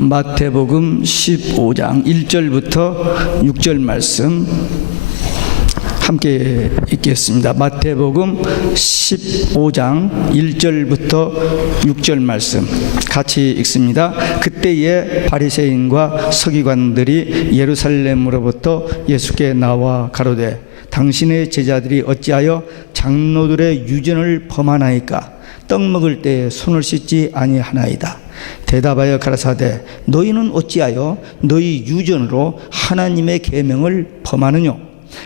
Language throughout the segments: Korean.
마태복음 15장 1절부터 6절 말씀 함께 읽겠습니다. 마태복음 15장 1절부터 6절 말씀 같이 읽습니다. 그때에 바리새인과 서기관들이 예루살렘으로부터 예수께 나와 가로되 당신의 제자들이 어찌하여 장로들의 유전을 범하나이까? 떡 먹을 때에 손을 씻지 아니하나이다. 대답하여 가라사대 너희는 어찌하여 너희 유전으로 하나님의 계명을 범하느뇨?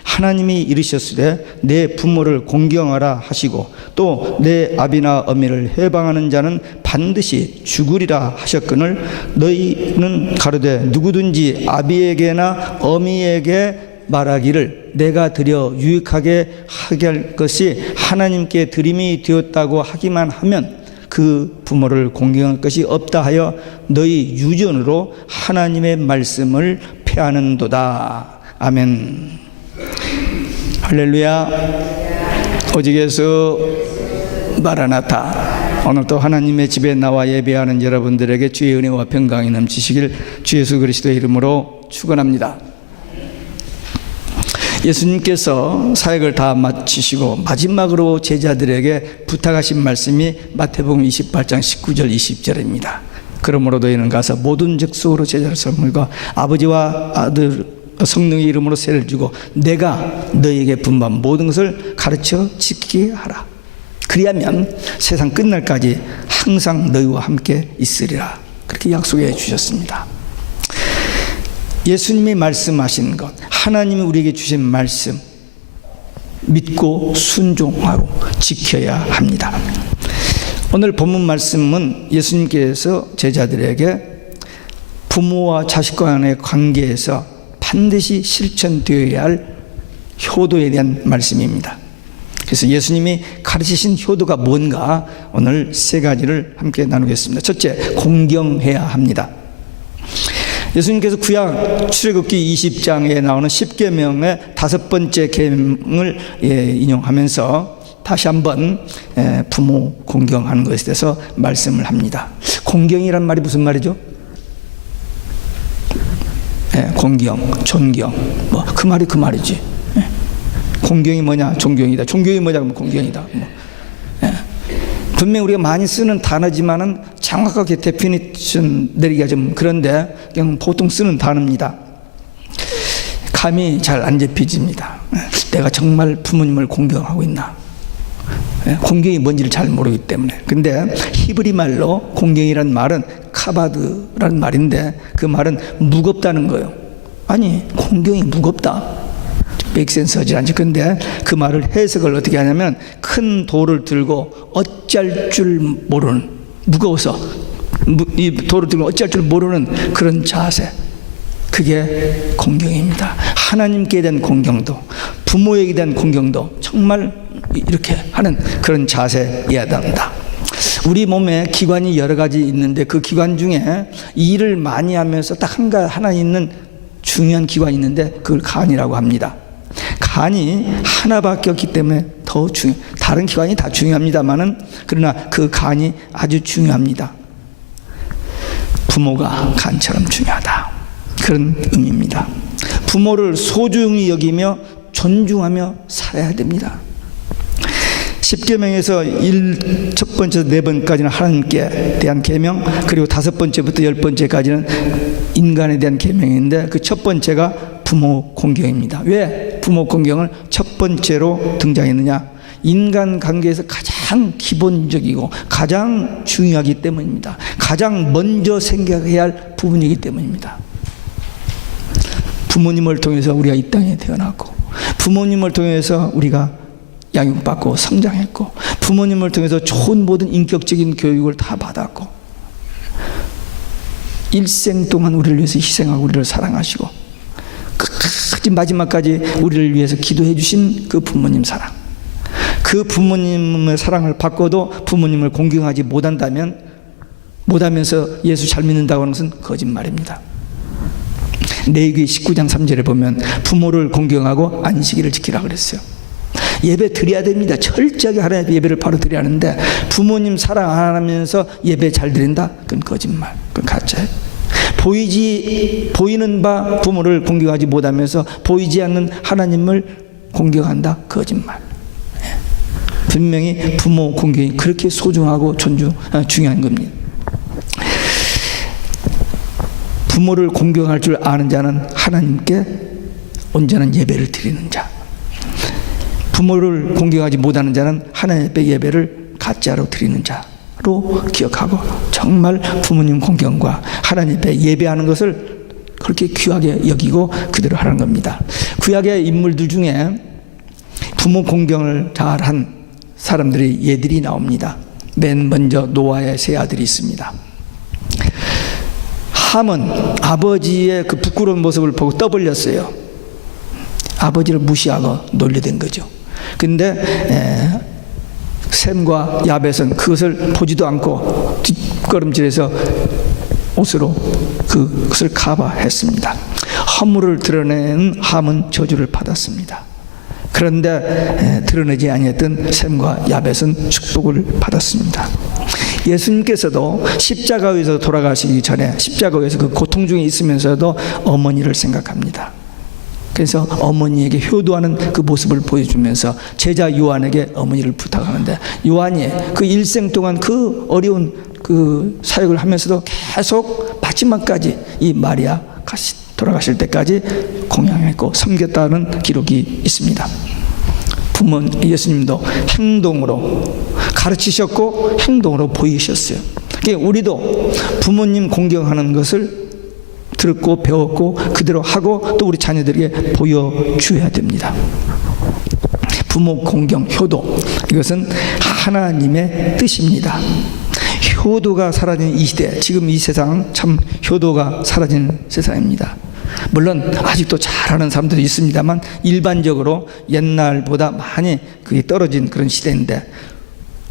하나님이 이르셨으되 내 부모를 공경하라 하시고 또 내 아비나 어미를 해방하는 자는 반드시 죽으리라 하셨거늘 너희는 가로되 누구든지 아비에게나 어미에게 말하기를 내가 드려 유익하게 하게 할 것이 하나님께 드림이 되었다고 하기만 하면 그 부모를 공경할 것이 없다 하여 너희 유전으로 하나님의 말씀을 폐하는도다. 아멘. 할렐루야. 오직에서 마라나타. 오늘도 하나님의 집에 나와 예배하는 여러분들에게 주의 은혜와 평강이 넘치시길 주 예수 그리스도의 이름으로 축원합니다. 예수님께서 사역을 다 마치시고 마지막으로 제자들에게 부탁하신 말씀이 마태복음 28장 19절 20절입니다. 그러므로 너희는 가서 모든 족속으로 제자를 삼을고 아버지와 아들 성령의 이름으로 세를 주고 내가 너희에게 분부한 모든 것을 가르쳐 지키게 하라. 그리하면 세상 끝날까지 항상 너희와 함께 있으리라. 그렇게 약속해 주셨습니다. 예수님이 말씀하신 것, 하나님이 우리에게 주신 말씀 믿고 순종하고 지켜야 합니다. 오늘 본문 말씀은 예수님께서 제자들에게 부모와 자식 간의 관계에서 반드시 실천되어야 할 효도에 대한 말씀입니다. 그래서 예수님이 가르치신 효도가 뭔가 오늘 세 가지를 함께 나누겠습니다. 첫째, 공경해야 합니다. 예수님께서 구약 출애굽기 20장에 나오는 10계명의 5번째 계명을 인용하면서 다시 한번 부모 공경하는 것에 대해서 말씀을 합니다. 공경이란 말이 무슨 말이죠? 공경, 존경, 뭐 그 말이 그 말이지. 공경이 뭐냐? 존경이다. 존경이 뭐냐? 그러면 공경이다. 분명 우리가 많이 쓰는 단어지만은 정확하게 데피니션 내리기가 좀 그런데 그냥 보통 쓰는 단어입니다. 감이 잘 안 잡히집니다. 내가 정말 부모님을 공경하고 있나? 공경이 뭔지를 잘 모르기 때문에. 근데 히브리 말로 공경이란 말은 카바드라는 말인데 그 말은 무겁다는 거예요. 아니, 공경이 무겁다. 맥센서지 않지. 근데 그 말을 해석을 어떻게 하냐면 큰 돌을 들고 어찌할 줄 모르는, 무거워서 이 돌을 들고 어찌할 줄 모르는 그런 자세, 그게 공경입니다. 하나님께 대한 공경도 부모에게 대한 공경도 정말 이렇게 하는 그런 자세여야 한다. 우리 몸에 기관이 여러 가지 있는데 그 기관 중에 일을 많이 하면서 딱 하나 있는 중요한 기관이 있는데 그걸 간이라고 합니다. 간이 하나밖에 없기 때문에 더 다른 기관이 다 중요합니다만은 그러나 그 간이 아주 중요합니다. 부모가 간처럼 중요하다. 그런 의미입니다. 부모를 소중히 여기며 존중하며 살아야 됩니다. 10계명에서 첫 번째에서 네 번까지는 하나님께 대한 계명, 그리고 5번째부터 10번째까지는 인간에 대한 계명인데 그 첫 번째가 부모 공경입니다. 왜 부모 공경을 첫 번째로 등장했느냐? 인간 관계에서 가장 기본적이고 가장 중요하기 때문입니다. 가장 먼저 생각해야 할 부분이기 때문입니다. 부모님을 통해서 우리가 이 땅에 태어났고, 부모님을 통해서 우리가 양육받고 성장했고, 부모님을 통해서 좋은 모든 인격적인 교육을 다 받았고, 일생 동안 우리를 위해서 희생하고 우리를 사랑하시고 끝까지 마지막까지 우리를 위해서 기도해 주신 그 부모님 사랑, 그 부모님의 사랑을 받고도 부모님을 공경하지 못하면서 예수 잘 믿는다고 하는 것은 거짓말입니다. 레위기 19장 3절에 보면 부모를 공경하고 안식일을 지키라 그랬어요. 예배 드려야 됩니다. 철저하게 하나님 예배를 바로 드려야 하는데 부모님 사랑 안 하면서 예배 잘 드린다? 그건 거짓말, 그건 가짜예요. 보이는 바 부모를 공경하지 못하면서 보이지 않는 하나님을 공경한다? 거짓말. 분명히 부모 공경이 그렇게 소중하고 중요한 겁니다. 부모를 공경할 줄 아는 자는 하나님께 온전한 예배를 드리는 자. 부모를 공경하지 못하는 자는 하나님 앞에 예배를 가짜로 드리는 자로 기억하고 정말 부모님 공경과 하나님 앞에 예배하는 것을 그렇게 귀하게 여기고 그대로 하는 겁니다. 구약의 인물들 중에 부모 공경을 잘한 사람들이 예들이 나옵니다. 맨 먼저 노아의 세 아들이 있습니다. 함은 아버지의 그 부끄러운 모습을 보고 떠벌렸어요. 아버지를 무시하고 놀려댄 거죠. 근데 셈과 야벳은 그것을 보지도 않고 뒷걸음질해서 옷으로 그것을 커버했습니다. 허물을 드러낸 함은 저주를 받았습니다. 그런데 드러내지 아니했던 셈과 야벳은 축복을 받았습니다. 예수님께서도 십자가에서 돌아가시기 전에 십자가에서 그 고통 중에 있으면서도 어머니를 생각합니다. 그래서 어머니에게 효도하는 그 모습을 보여주면서 제자 요한에게 어머니를 부탁하는데, 요한이 그 일생 동안 그 어려운 그 사역을 하면서도 계속 마지막까지 이 마리아 돌아가실 때까지 공양했고 섬겼다는 기록이 있습니다. 부모 예수님도 행동으로 가르치셨고 행동으로 보이셨어요. 그러니까 우리도 부모님 공경하는 것을 들었고 배웠고 그대로 하고 또 우리 자녀들에게 보여줘야 됩니다. 부모 공경, 효도, 이것은 하나님의 뜻입니다. 효도가 사라진 이 시대, 지금 이 세상 참 효도가 사라진 세상입니다. 물론 아직도 잘하는 사람들도 있습니다만 일반적으로 옛날보다 많이 그게 떨어진 그런 시대인데,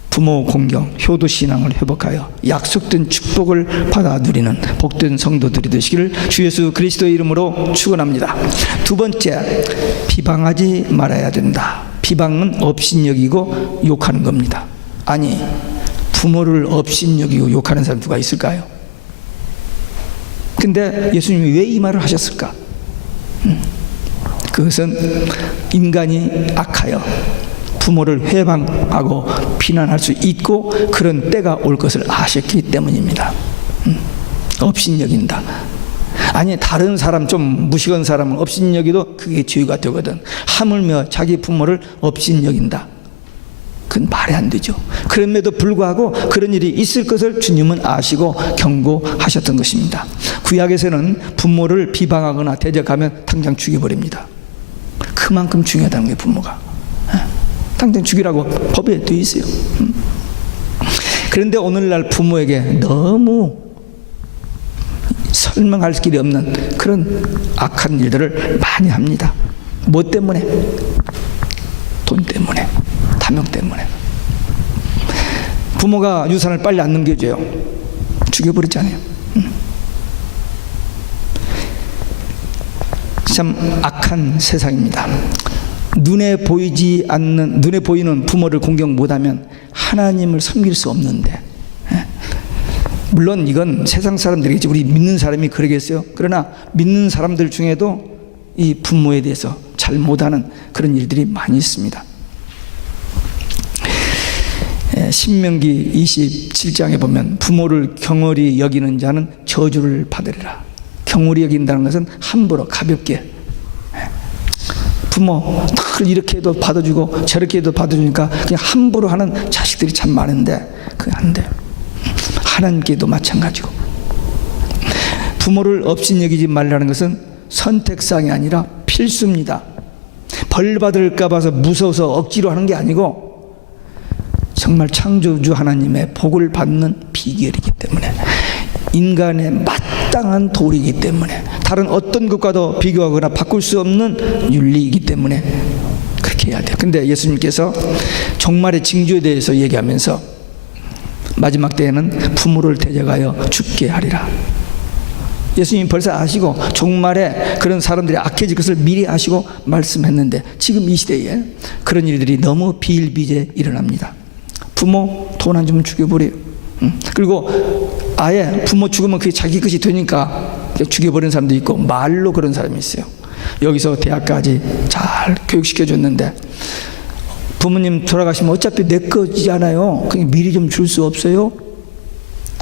부모 공경, 효도 신앙을 회복하여 약속된 축복을 받아 누리는 복된 성도들이 되시기를 주 예수 그리스도의 이름으로 축원합니다. 두 번째, 비방하지 말아야 된다. 비방은 업신여기고 욕하는 겁니다. 아니, 부모를 업신여기고 욕하는 사람 누가 있을까요? 근데 예수님이 왜 이 말을 하셨을까? 그것은 인간이 악하여 부모를 회방하고 비난할 수 있고 그런 때가 올 것을 아셨기 때문입니다. 업신여긴다. 아니, 다른 사람 좀 무식한 사람은 업신여기도 그게 죄가 되거든. 하물며 자기 부모를 업신여긴다. 그건 말이 안 되죠. 그럼에도 불구하고 그런 일이 있을 것을 주님은 아시고 경고하셨던 것입니다. 구약에서는 부모를 비방하거나 대적하면 당장 죽여버립니다. 그만큼 중요하다는 게 부모가. 당장 죽이라고 법에 되어 있어요. 그런데 오늘날 부모에게 너무 설명할 길이 없는 그런 악한 일들을 많이 합니다. 뭐 때문에? 돈 때문에, 탐욕 때문에. 부모가 유산을 빨리 안 넘겨줘요. 죽여버리잖아요. 참 악한 세상입니다. 눈에 보이는 부모를 공경 못하면 하나님을 섬길 수 없는데, 물론 이건 세상 사람들이겠지, 우리 믿는 사람이 그러겠어요. 그러나 믿는 사람들 중에도 이 부모에 대해서 잘 못하는 그런 일들이 많이 있습니다. 신명기 27장에 보면 부모를 경홀히 여기는 자는 저주를 받으리라. 경홀히 여긴다는 것은 함부로 가볍게, 부모 늘 이렇게 해도 받아주고 저렇게 해도 받아주니까 그냥 함부로 하는 자식들이 참 많은데 그게 안 돼요. 하나님께도 마찬가지고. 부모를 업신여기지 말라는 것은 선택사항이 아니라 필수입니다. 벌 받을까 봐서 무서워서 억지로 하는 게 아니고 정말 창조주 하나님의 복을 받는 비결이기 때문에, 인간의 마땅한 도리이기 때문에, 다른 어떤 것과도 비교하거나 바꿀 수 없는 윤리이기 때문에 그렇게 해야 돼요. 근데 예수님께서 종말의 징조에 대해서 얘기하면서 마지막 때에는 부모를 대적하여 죽게 하리라. 예수님이 벌써 아시고 종말에 그런 사람들이 악해질 것을 미리 아시고 말씀했는데, 지금 이 시대에 그런 일들이 너무 비일비재 일어납니다. 부모 돈 안 주면 죽여버려요. 그리고 아예 부모 죽으면 그게 자기 것이 되니까 죽여버리는 사람도 있고 말로 그런 사람이 있어요. 여기서 대학까지 잘 교육시켜줬는데 부모님 돌아가시면 어차피 내 거잖아요. 그냥 미리 좀 줄 수 없어요?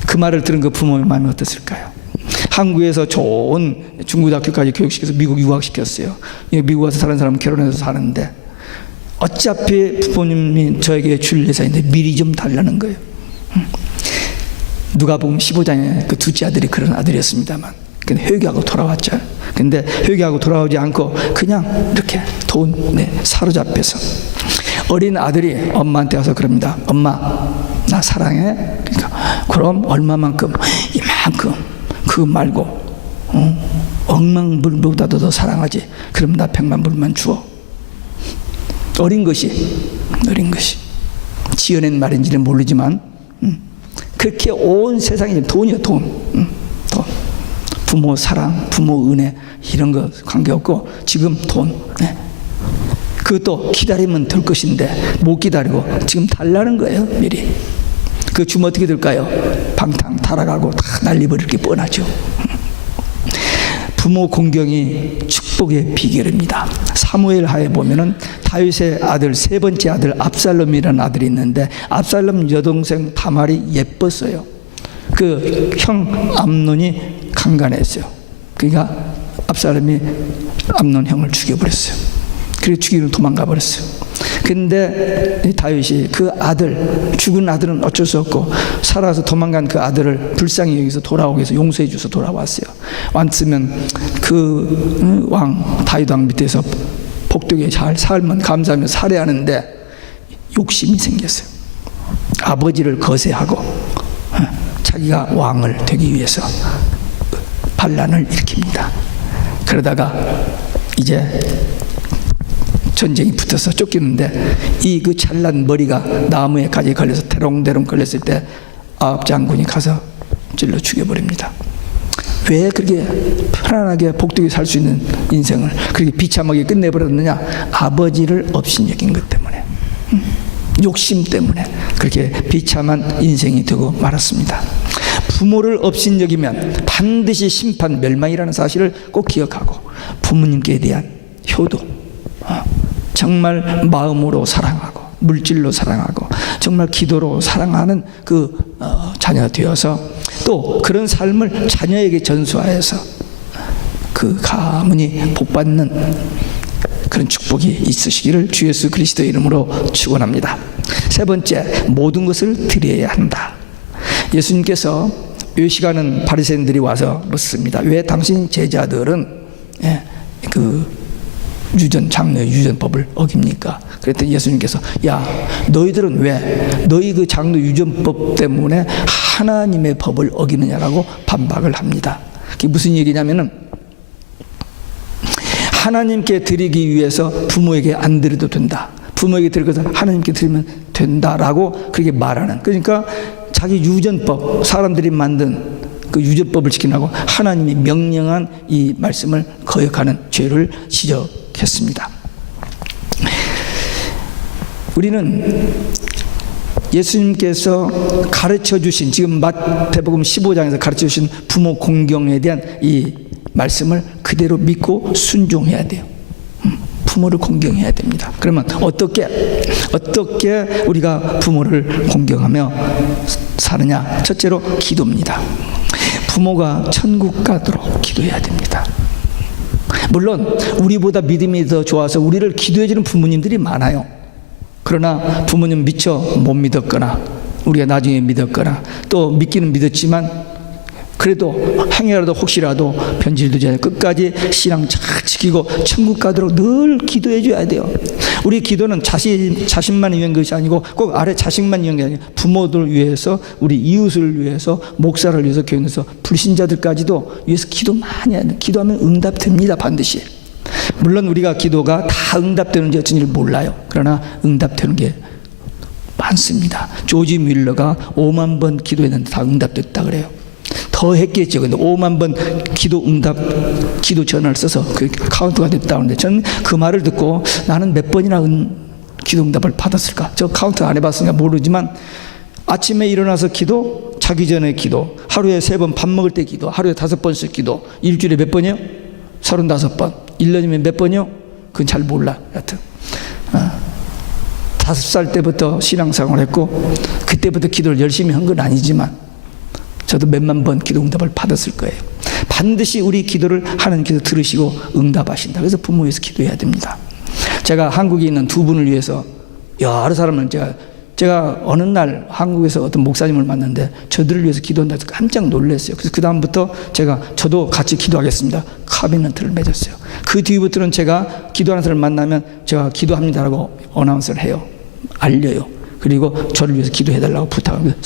그 말을 들은 그 부모의 마음이 어땠을까요? 한국에서 좋은 중고등학교까지 교육시켜서 미국 유학시켰어요. 미국 와서 사는 사람은 결혼해서 사는데 어차피 부모님이 저에게 줄 예산인데 미리 좀 달라는 거예요. 누가복음 15장에 그 둘째 아들이 그런 아들이었습니다만 근데 회개하고 돌아왔죠. 근데 회개하고 돌아오지 않고 그냥 이렇게 돈에 사로잡혀서 어린 아들이 엄마한테 와서 그럽니다. 엄마, 나 사랑해. 그러니까 그럼 얼마만큼? 이만큼. 그거 말고 억만불보다도 더 사랑하지. 그럼 나 100만 불만 주어. 어린 것이 지어낸 말인지는 모르지만 그렇게 온 세상이 돈이요. 돈. 부모 사랑, 부모 은혜 이런 거 관계없고 지금 돈. 네. 그것도 기다리면 될 것인데 못 기다리고 지금 달라는 거예요. 미리. 그 주면 어떻게 될까요? 방탕 타락하고 다 날리버릴 게 뻔하죠. 부모 공경이 축복의 비결입니다. 사무엘 하에 보면은 다윗의 아들 세 번째 아들 압살롬이라는 아들이 있는데 압살롬 여동생 다말이 예뻤어요. 그 형 암논이 강간했어요. 그러니까 압살롬이 암논 형을 죽여버렸어요. 그리고 죽이러 도망가 버렸어요. 근데 다윗이 그 아들, 죽은 아들은 어쩔 수 없고 살아서 도망간 그 아들을 불쌍히 여기서 돌아오기 위해서 용서해 줘서 돌아왔어요. 왔으면 그 왕 다윗 왕 밑에서 복되게 잘 살면 감사하며 살해하는데 욕심이 생겼어요. 아버지를 거세하고 자기가 왕을 되기 위해서 반란을 일으킵니다. 그러다가 이제 전쟁이 붙어서 쫓기는데 이 그 잘난 머리가 나무에 가지에 걸려서 대롱대롱 걸렸을 때 아합 장군이 가서 찔러 죽여버립니다. 왜 그렇게 편안하게 복되게 살 수 있는 인생을 그렇게 비참하게 끝내버렸느냐? 아버지를 업신여긴 것 때문에, 욕심 때문에 그렇게 비참한 인생이 되고 말았습니다. 부모를 업신여기면 반드시 심판, 멸망이라는 사실을 꼭 기억하고 부모님께 대한 효도, 정말 마음으로 사랑하고 물질로 사랑하고 정말 기도로 사랑하는 그 자녀 되어서 또 그런 삶을 자녀에게 전수하여서 그 가문이 복받는 그런 축복이 있으시기를 주 예수 그리스도의 이름으로 축원합니다. 세 번째, 모든 것을 드려야 한다. 예수님께서 요시가는 바리새인들이 와서 묻습니다. 왜 당신 제자들은 장로의 유전법을 어깁니까? 그랬더니 예수님께서 야, 너희들은 왜 너희 그 장로 유전법 때문에 하나님의 법을 어기느냐라고 반박을 합니다. 그게 무슨 얘기냐면은 하나님께 드리기 위해서 부모에게 안 드려도 된다. 부모에게 드릴 것을 하나님께 드리면 된다라고 그렇게 말하는. 그러니까 자기 유전법, 사람들이 만든 그 유전법을 지키라고 하나님이 명령한 이 말씀을 거역하는 죄를 지적했습니다. 우리는 예수님께서 가르쳐 주신, 지금 마태복음 15장에서 가르쳐 주신 부모 공경에 대한 이 말씀을 그대로 믿고 순종해야 돼요. 부모를 공경해야 됩니다. 그러면 어떻게 우리가 부모를 공경하며 사느냐? 첫째로 기도입니다. 부모가 천국 가도록 기도해야 됩니다. 물론 우리보다 믿음이 더 좋아서 우리를 기도해 주는 부모님들이 많아요. 그러나 부모님 미처 못 믿었거나 우리가 나중에 믿었거나 또 믿기는 믿었지만 그래도 행여라도 혹시라도 변질되지 않아요. 끝까지 신앙 잘 지키고 천국 가도록 늘 기도해 줘야 돼요. 우리 기도는 자신만 위한 것이 아니고 꼭 아래 자식만 위한 게 아니고 부모들 위해서, 우리 이웃을 위해서, 목사를 위해서, 교인에서 불신자들까지도 위해서 기도 많이 해야 돼요. 기도하면 응답됩니다. 반드시. 물론 우리가 기도가 다 응답되는지 어쩐지 몰라요. 그러나 응답되는 게 많습니다. 조지 뮬러가 5만 번 기도했는데 다 응답됐다 그래요. 더 했겠죠. 근데 5만 번 기도 전화를 써서 그 카운트가 됐다 하는데 저는 그 말을 듣고 나는 몇 번이나 기도 응답을 받았을까? 저 카운트 안 해봤으니까 모르지만 아침에 일어나서 기도, 자기 전에 기도, 하루에 3번 밥 먹을 때 기도, 하루에 5번씩 기도, 일주일에 몇 번이요? 35번. 1년이면 몇 번이요? 그건 잘 몰라. 여하튼 5살 때부터 신앙생활을 했고 그때부터 기도를 열심히 한 건 아니지만 저도 몇만 번 기도 응답을 받았을 거예요. 반드시 우리 기도를 하나님께서 들으시고 응답하신다. 그래서 부모에서 기도해야 됩니다. 제가 한국에 있는 2분을 위해서 여러 사람을 제가 어느 날 한국에서 어떤 목사님을 만났는데 저들을 위해서 기도한다 해서 깜짝 놀랐어요. 그래서 그 다음부터 저도 같이 기도하겠습니다. 카비넌트를 맺었어요. 그 뒤부터는 제가 기도하는 사람을 만나면 제가 기도합니다라고 어나운스를 해요. 알려요. 그리고 저를 위해서 기도해달라고 부탁합니다.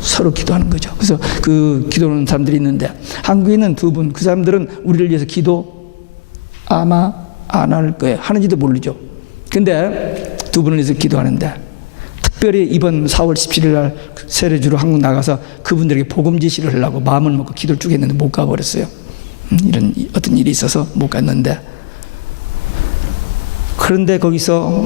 서로 기도하는 거죠. 그래서 그 기도하는 사람들이 있는데 한국에 있는 2분, 그 사람들은 우리를 위해서 기도 아마 안 할 거예요. 하는지도 모르죠. 근데 2분을 위해서 기도하는데 특별히 이번 4월 17일 날 세례주로 한국 나가서 그분들에게 복음 지시를 하려고 마음을 먹고 기도를 쭉 했는데 못 가버렸어요. 이런 어떤 일이 있어서 못 갔는데, 그런데 거기서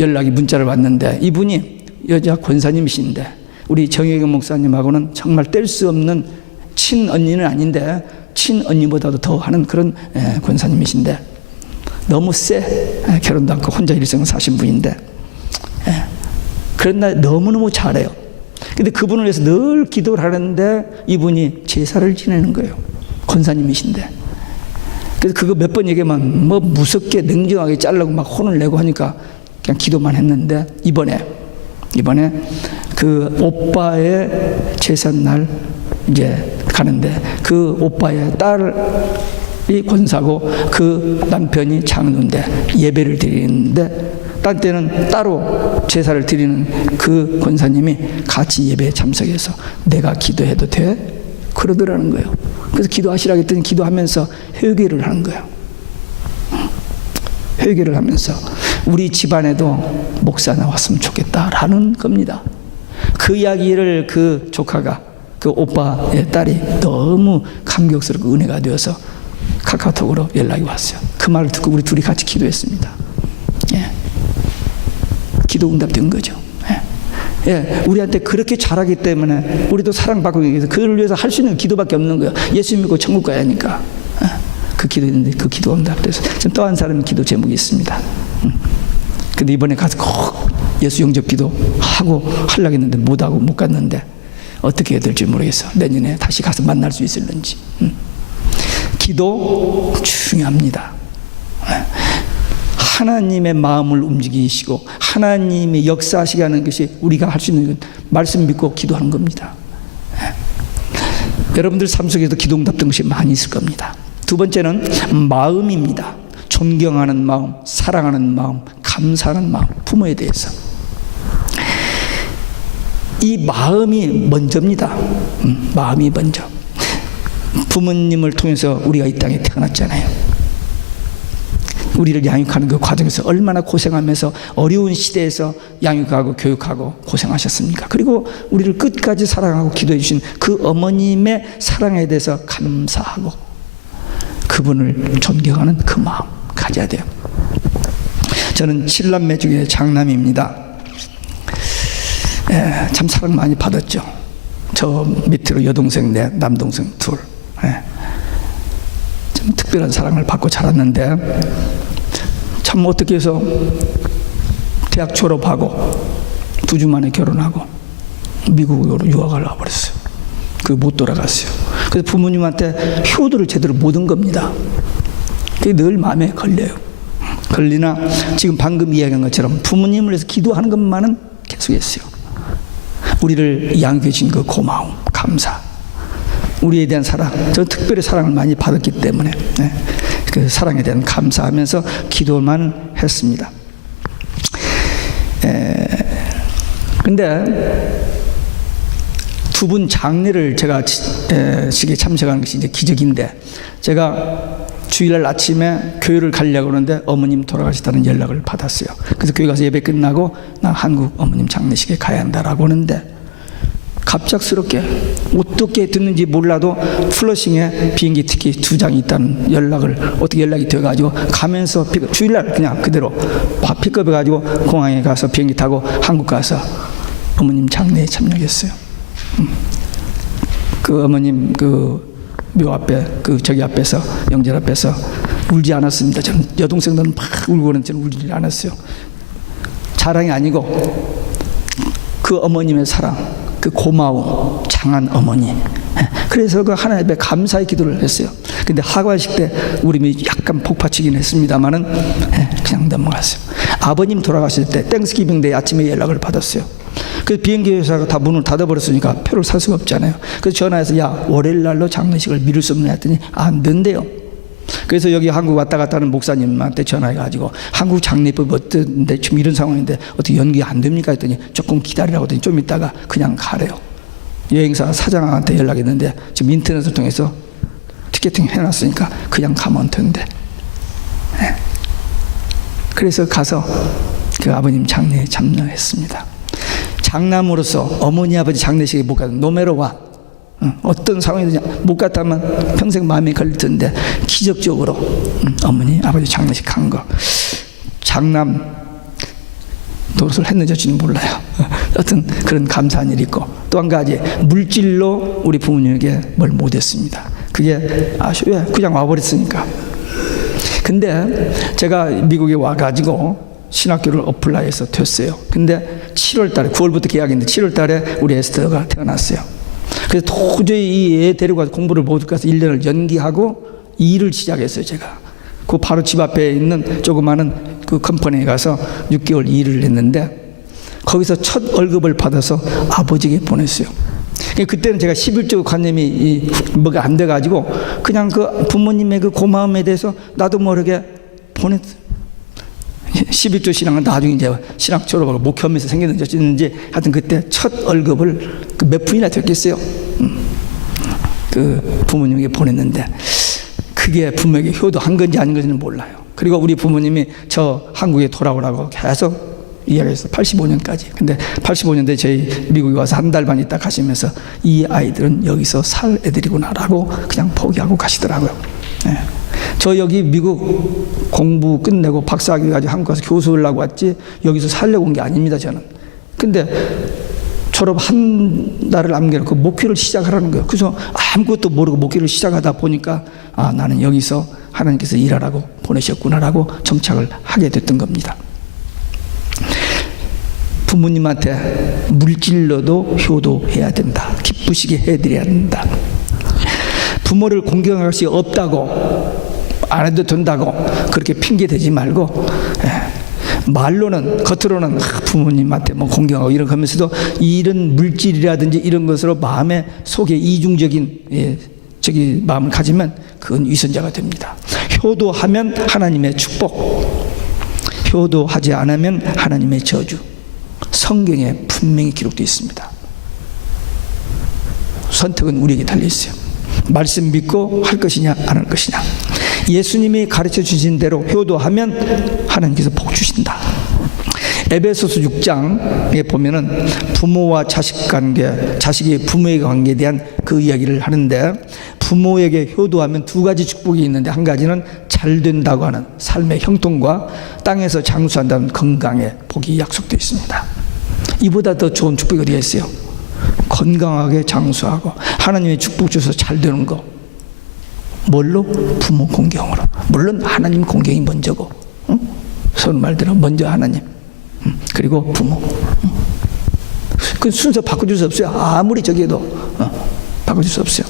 연락이 문자를 왔는데 이분이 여자 권사님이신데 우리 정혜경 목사님하고는 정말 뗄 수 없는 친언니는 아닌데 친언니보다도 더 하는 그런 권사님이신데 너무 결혼도 않고 혼자 일생을 사신 분인데 그런 날 너무너무 잘해요. 근데 그분을 위해서 늘 기도를 하는데 이분이 제사를 지내는 거예요. 권사님이신데. 그래서 그거 몇 번 얘기하면 뭐 무섭게 냉정하게 잘라고 막 혼을 내고 하니까 그냥 기도만 했는데 이번에 그 오빠의 제삿날 이제 가는데 그 오빠의 딸이 권사고 그 남편이 장로인데 예배를 드리는데 딴 때는 따로 제사를 드리는 그 권사님이 같이 예배에 참석해서 내가 기도해도 돼? 그러더라는 거예요. 그래서 기도하시라고 했더니 기도하면서 회개를 하는 거예요. 회개를 하면서 우리 집안에도 목사 나왔으면 좋겠다라는 겁니다. 그 이야기를 그 조카가 그 오빠의 딸이 너무 감격스럽고 은혜가 되어서 카카오톡으로 연락이 왔어요. 그 말을 듣고 우리 둘이 같이 기도했습니다. 예. 기도 응답된 거죠. 예. 예. 우리한테 그렇게 잘하기 때문에 우리도 사랑받고 위해서 그를 위해서 할 수 있는 기도밖에 없는 거예요. 예수 믿고 천국 가야 하니까. 예. 그 기도했는데 그 기도 응답돼서 지금 또 한 사람의 기도 제목이 있습니다. 근데 이번에 가서 꼭 예수 영접 기도 하려고 했는데 못하고 못 갔는데 어떻게 해야 될지 모르겠어. 내년에 다시 가서 만날 수 있을는지. 기도 중요합니다. 하나님의 마음을 움직이시고 하나님이 역사하시게 하는 것이 우리가 할 수 있는 말씀 믿고 기도하는 겁니다. 여러분들 삶 속에도 기도 응답된 것이 많이 있을 겁니다. 두 번째는 마음입니다. 존경하는 마음, 사랑하는 마음, 감사하는 마음, 부모에 대해서. 이 마음이 먼저입니다. 마음이 먼저. 부모님을 통해서 우리가 이 땅에 태어났잖아요. 우리를 양육하는 그 과정에서 얼마나 고생하면서 어려운 시대에서 양육하고 교육하고 고생하셨습니까? 그리고 우리를 끝까지 사랑하고 기도해 주신 그 어머님의 사랑에 대해서 감사하고 그분을 존경하는 그 마음 가져야 돼요. 저는 7남매 중에 장남입니다. 참 사랑 많이 받았죠. 저 밑으로 여동생 넷, 남동생 둘. 좀 특별한 사랑을 받고 자랐는데 참 어떻게 해서 대학 졸업하고 2주 만에 결혼하고 미국으로 유학을 가버렸어요. 못 돌아갔어요. 그래서 부모님한테 효도를 제대로 못 한 겁니다. 그게 늘 마음에 걸려요. 걸리나 지금 방금 이야기한 것처럼 부모님을 위해서 기도하는 것만은 계속했어요. 우리를 양육해 주신 그 고마움, 감사, 우리에 대한 사랑, 저는 특별히 사랑을 많이 받았기 때문에 그 사랑에 대한 감사하면서 기도만 했습니다. 근데 두 분 장례를 제가 식에 참석하는 것이 이제 기적인데, 제가 주일날 아침에 교회를 가려고 하는데 어머님 돌아가셨다는 연락을 받았어요. 그래서 교회 가서 예배 끝나고 나 한국 어머님 장례식에 가야 한다라고 하는데, 갑작스럽게 어떻게 듣는지 몰라도 플러싱에 비행기 티켓 2장이 있다는 어떻게 연락이 돼가지고 가면서 주일날 그냥 그대로 픽업해가지고 공항에 가서 비행기 타고 한국 가서 어머님 장례에 참여했어요. 그 어머님 그 묘 앞에 그 저기 앞에서 영절 앞에서 울지 않았습니다. 저는 여동생들은 막 울고 그러는데 저는 울지 않았어요. 자랑이 아니고 그 어머님의 사랑, 그 고마움, 장한 어머니. 그래서 그 하나님 앞에 감사의 기도를 했어요. 근데 하관식 때 우리 약간 폭파치긴 했습니다만은 그냥 넘어갔어요. 아버님 돌아가실 때 땡스기빙 데이 아침에 연락을 받았어요. 그래서 비행기 회사가 다 문을 닫아버렸으니까 표를 살 수가 없잖아요. 그래서 전화해서 야 월요일 날로 장례식을 미룰 수 없냐 했더니 안 된대요. 그래서 여기 한국 왔다 갔다 하는 목사님한테 전화해가지고 한국 장례법이 어떤데 지금 이런 상황인데 어떻게 연기 안 됩니까 했더니 조금 기다리라고 하더니 좀 있다가 그냥 가래요. 여행사 사장한테 연락했는데 지금 인터넷을 통해서 티켓팅 해놨으니까 그냥 가면 된대. 네. 그래서 가서 그 아버님 장례에 참여했습니다. 장남으로서 어머니 아버지 장례식에 못 가도 노매로와 어떤 상황이든지 못 갔다면 평생 마음에 걸릴 텐데 기적적으로 어머니 아버지 장례식 간 거. 장남 노릇을 했는지는 몰라요. 어떤 그런 감사한 일이 있고 또 한 가지 물질로 우리 부모님에게 뭘 못했습니다. 그게 왜 그냥 와버렸으니까. 근데 제가 미국에 와가지고 신학교를 어플라이해서 됐어요. 근데 7월 달에 9월부터 계약인데 7월 달에 우리 에스더가 태어났어요. 그래서 도저히 이 애 데리고 가서 공부를 못 가서 1년을 연기하고 일을 시작했어요. 제가 그 바로 집 앞에 있는 조그마한 그 컴퍼니에 가서 6개월 일을 했는데 거기서 첫 월급을 받아서 아버지에게 보냈어요. 그때는 제가 11조 관념이 뭐가 안 돼가지고 그냥 그 부모님의 그 고마움에 대해서 나도 모르게 보냈어요. 11조 신앙은 나중에 이제 신학 졸업하고 목회하면서 생겼는지 하여튼 그때 첫 월급을 그 몇 푼이나 됐겠어요. 그 부모님에게 보냈는데 그게 부모에게 효도한 건지 아닌 건지는 몰라요. 그리고 우리 부모님이 저 한국에 돌아오라고 계속 이야기했어요. 85년까지. 근데 85년대 저희 미국에 와서 한 달 반 있다 가시면서 이 아이들은 여기서 살 애들이구나라고 그냥 포기하고 가시더라고요. 네. 저 여기 미국 공부 끝내고 박사학위 가지고 한국 가서 교수 하려고 왔지 여기서 살려고 온 게 아닙니다. 저는. 근데 졸업 한 달을 남겨놓고 목회를 시작하라는 거예요. 그래서 아무것도 모르고 목회를 시작하다 보니까 나는 여기서 하나님께서 일하라고 보내셨구나라고 정착을 하게 됐던 겁니다. 부모님한테 물질로도 효도해야 된다. 기쁘시게 해드려야 된다. 부모를 공경할 수 없다고 안 해도 된다고 그렇게 핑계 대지 말고 말로는 겉으로는 부모님한테 뭐 공경하고 이런 하면서도 이런 물질이라든지 이런 것으로 마음에 속에 이중적인 저기 마음을 가지면 그건 위선자가 됩니다. 효도하면 하나님의 축복, 효도하지 않으면 하나님의 저주. 성경에 분명히 기록되어 있습니다. 선택은 우리에게 달려 있어요. 말씀 믿고 할 것이냐 안 할 것이냐. 예수님이 가르쳐 주신 대로 효도하면 하나님께서 복 주신다. 에베소서 6장에 보면은 부모와 자식 관계, 자식이 부모의 관계에 대한 그 이야기를 하는데 부모에게 효도하면 두 가지 축복이 있는데 한 가지는 잘 된다고 하는 삶의 형통과 땅에서 장수한다는 건강의 복이 약속되어 있습니다. 이보다 더 좋은 축복이 어디가 있어요? 건강하게 장수하고 하나님의 축복 주셔서 잘 되는 거. 뭘로? 부모 공경으로. 물론 하나님 공경이 먼저고, 서로 말대로 먼저 하나님, 그리고 부모. 그 순서 바꿔줄 수 없어요. 아무리 저기 해도 바꿔줄 수 없어요.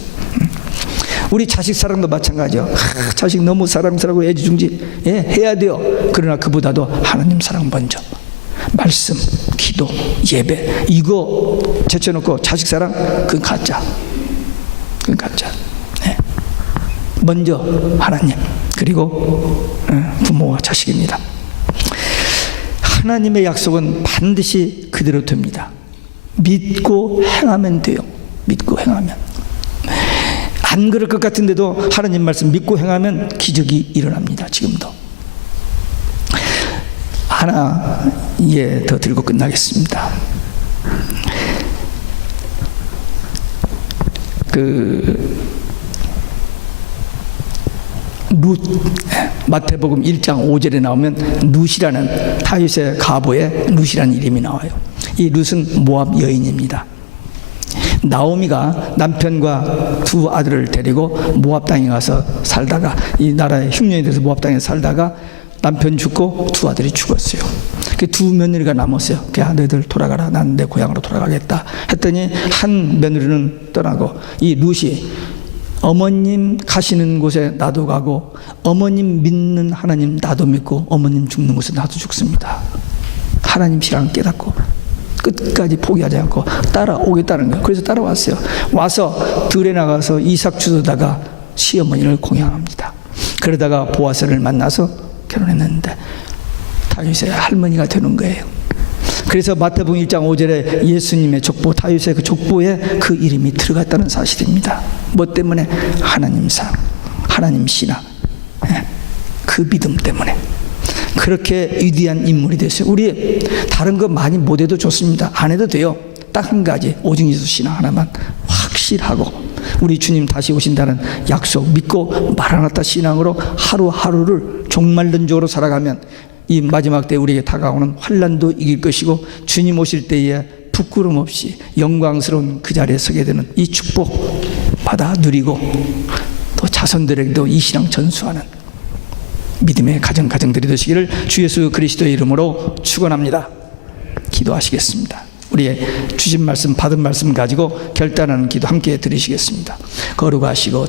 우리 자식 사랑도 마찬가지요. 자식 너무 사랑스러워 애지중지 해야 돼요. 그러나 그보다도 하나님 사랑 먼저. 말씀, 기도, 예배 이거 제쳐놓고 자식 사랑 그건 가짜. 그건 가짜. 네. 먼저 하나님 그리고 부모와 자식입니다. 하나님의 약속은 반드시 그대로 됩니다. 믿고 행하면 돼요. 믿고 행하면. 안 그럴 것 같은데도 하나님 말씀 믿고 행하면 기적이 일어납니다. 지금도. 하나 더 들고 끝나겠습니다. 룻, 마태복음 1장 5절에 나오면 룻이라는 다윗의 가보에 룻이라는 이름이 나와요. 이 룻은 모압 여인입니다. 나오미가 남편과 두 아들을 데리고 모압 땅에 가서 살다가, 이 나라의 흉년이 돼서 모압 땅에 살다가 남편 죽고 두 아들이 죽었어요. 그 두 며느리가 남았어요. 야, 너희들 돌아가라. 난 내 고향으로 돌아가겠다 했더니 한 며느리는 떠나고, 이 룻이 어머님 가시는 곳에 나도 가고, 어머님 믿는 하나님 나도 믿고, 어머님 죽는 곳에 나도 죽습니다. 하나님 실황을 깨닫고 끝까지 포기하지 않고 따라오겠다는 거예요. 그래서 따라왔어요. 와서 들에 나가서 이삭 주워다가 시어머니를 공양합니다. 그러다가 보아스를 만나서 결혼했는데 다윗의 할머니가 되는 거예요. 그래서 마태복음 1장 5절에 예수님의 족보, 다윗의 그 족보에 그 이름이 들어갔다는 사실입니다. 뭐 때문에? 하나님 상, 하나님 신앙, 그 믿음 때문에 그렇게 위대한 인물이 됐어요. 우리 다른 거 많이 못해도 좋습니다. 안 해도 돼요. 딱 한 가지, 오직 예수 신앙 하나만 확실하고 우리 주님 다시 오신다는 약속 믿고 마라나타 신앙으로 하루하루를 종말론적으로 살아가면 이 마지막 때 우리에게 다가오는 환난도 이길 것이고, 주님 오실 때에 부끄럼 없이 영광스러운 그 자리에 서게 되는 이 축복 받아 누리고, 또 자손들에게도 이 신앙 전수하는 믿음의 가정들이 되시기를 주 예수 그리스도의 이름으로 축원합니다. 기도하시겠습니다. 우리의 주신 말씀, 받은 말씀 가지고 결단하는 기도 함께 드리시겠습니다. 거룩하시고